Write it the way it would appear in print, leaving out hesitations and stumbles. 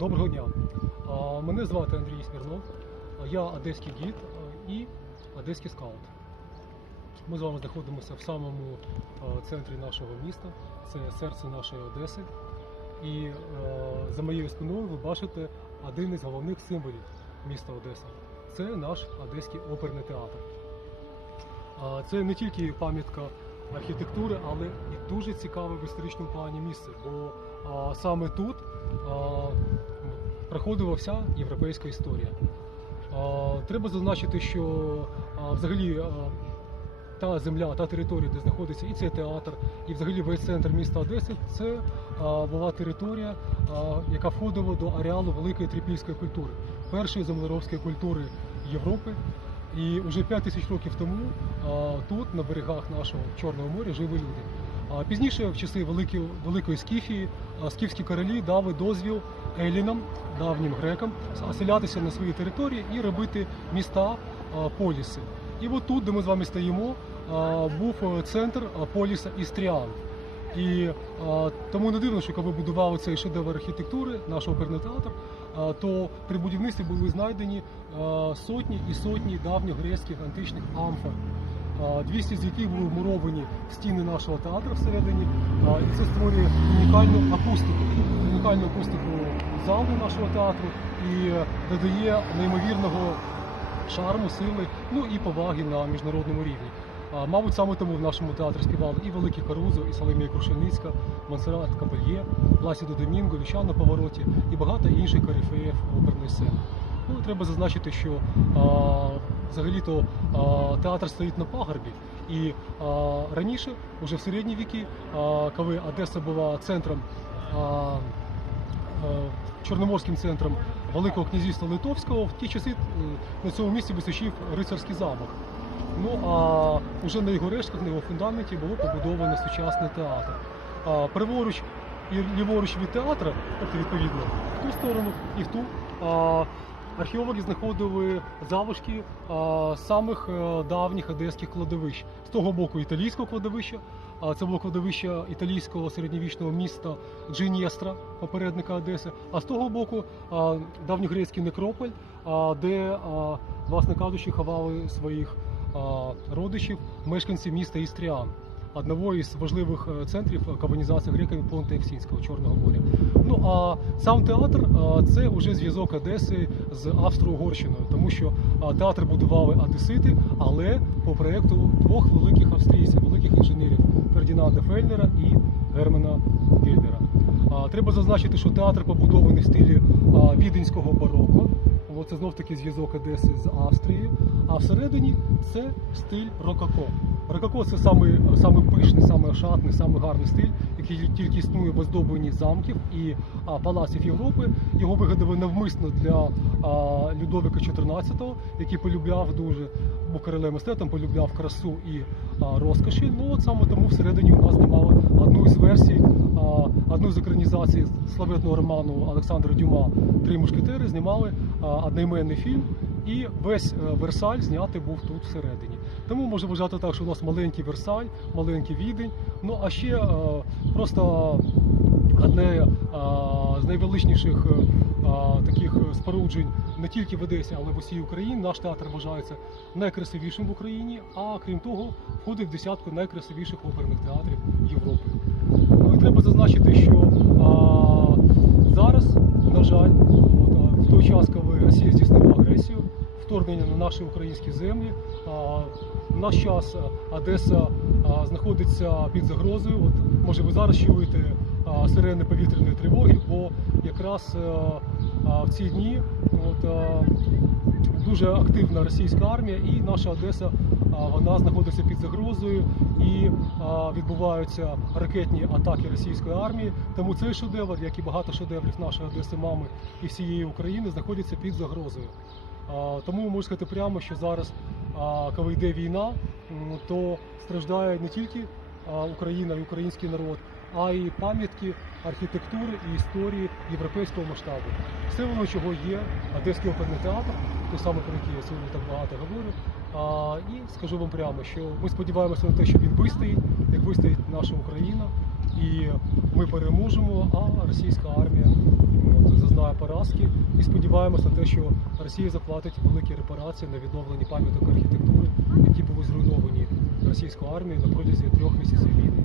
Доброго дня. Мене звати Андрій Смірнов, я одеський гід і одеський скаут. Ми з вами знаходимося в самому центрі нашого міста, це серце нашої Одеси. І за моєю спиною ви бачите один із головних символів міста Одеса. Це наш Одеський оперний театр. Це не тільки пам'ятка архітектури, але і дуже цікаве в історичному плані місце, бо саме тут проходила вся європейська історія. Треба зазначити, що взагалі та земля, та територія, де знаходиться і цей театр, і взагалі весь центр міста Одеси, це була територія, яка входила до ареалу великої трипільської культури, першої землеробської культури Європи. І вже 5000 років тому тут, на берегах нашого Чорного моря, жили люди. Пізніше, в часи Великої Скіфії, скіфські королі дали дозвіл елінам, давнім грекам, оселятися на своїй території і робити міста, поліси. І от тут, де ми з вами стоїмо, був центр поліса Істріан. І тому не дивно, що коли будували цей шедевр архітектури, наш оперний театр, то при будівництві були знайдені сотні і сотні давньогрецьких античних амфор, 200 з яких були вмуровані в стіни нашого театру всередині, і це створює унікальну акустику залу нашого театру і додає неймовірного шарму, сили, ну і поваги на міжнародному рівні. Мабуть, саме тому в нашому театрі співали і Великий Карузо, і Соломія Крушельницька, Монсеррат Кабальє, Пласідо Домінго, Лючан на повороті і багато інших корифеїв оперної сцени. Ну, треба зазначити, що взагалі-то театр стоїть на пагорбі. І раніше, уже в середні віки, коли Одеса була центром, чорноморським центром Великого князівства Литовського, в ті часи на цьому місці височив рицарський замок. Ну, а вже на його рештках, на його фундаменті було побудовано сучасний театр. Праворуч і ліворуч від театру, тобто відповідно, в ту сторону і в ту, археологи знаходили залишки самих давніх одеських кладовищ. З того боку італійського кладовища, це було кладовище італійського середньовічного міста Джинєстра, попередника Одеси, а з того боку давньогрецький некрополь, де, власне кажучи, ховали своїх родичів мешканці міста Істріан, одного із важливих центрів колонізації греками Понта Евксінського, Чорного моря. Ну а сам театр – це вже зв'язок Одеси з Австро-Угорщиною, тому що театр будували одесити, але по проєкту двох великих австрійців, великих інженерів Фердінанда Фельднера і Германа Гельдера. Треба зазначити, що театр побудований в стилі віденського бароко. Це знов-таки зв'язок Одеси з Австрією, а всередині це стиль рококо. Рококо – це самий пишний, самий ошатний, самий гарний стиль, який тільки існує в оздобленні замків і палаців Європи. Його вигадали навмисно для Людовика XIV, який полюбляв дуже, був королем естетом, полюбляв красу і розкоші. Ну от саме тому всередині у нас знімали одну із версій, одну з екранізацій славетного роману Олександра Дюма «Три мушкетери», знімали одноіменний фільм, і весь Версаль знятий був тут всередині. Тому можна вважати так, що у нас маленький Версаль, маленький Відень, ну а ще просто одне з найвеличніших таких споруджень не тільки в Одесі, але й в усій Україні. Наш театр вважається найкрасивішим в Україні, а крім того, входить в десятку найкрасивіших оперних театрів Європи. Ну і треба зазначити, що зараз, на жаль, в той час, коли Росія здійснила агресію, вторгнення на наші українські землі, в наш час Одеса знаходиться під загрозою. От, може, ви зараз чуєте сирени повітряної тривоги, бо якраз в ці дні дуже активна російська армія, і наша Одеса, вона знаходиться під загрозою, і відбуваються ракетні атаки російської армії. Тому цей шедевр, як і багато шедеврів нашої Одеси мами і всієї України, знаходяться під загрозою. Тому можу сказати прямо, що зараз, коли йде війна, то страждає не тільки Україна і український народ, а й пам'ятки архітектури і історії європейського масштабу. Все воно, чого є Одеський оперний театр, той самий, про який я сьогодні так багато говорю. І скажу вам прямо, що ми сподіваємося на те, що він вистоїть, як вистоїть наша Україна, і ми переможемо, а російська армія зазнає поразки. поразки і сподіваємося на те, що Росія заплатить великі репарації на відновлені пам'яток архітектури, які були зруйновані російською армією на протязі 3 місяців війни.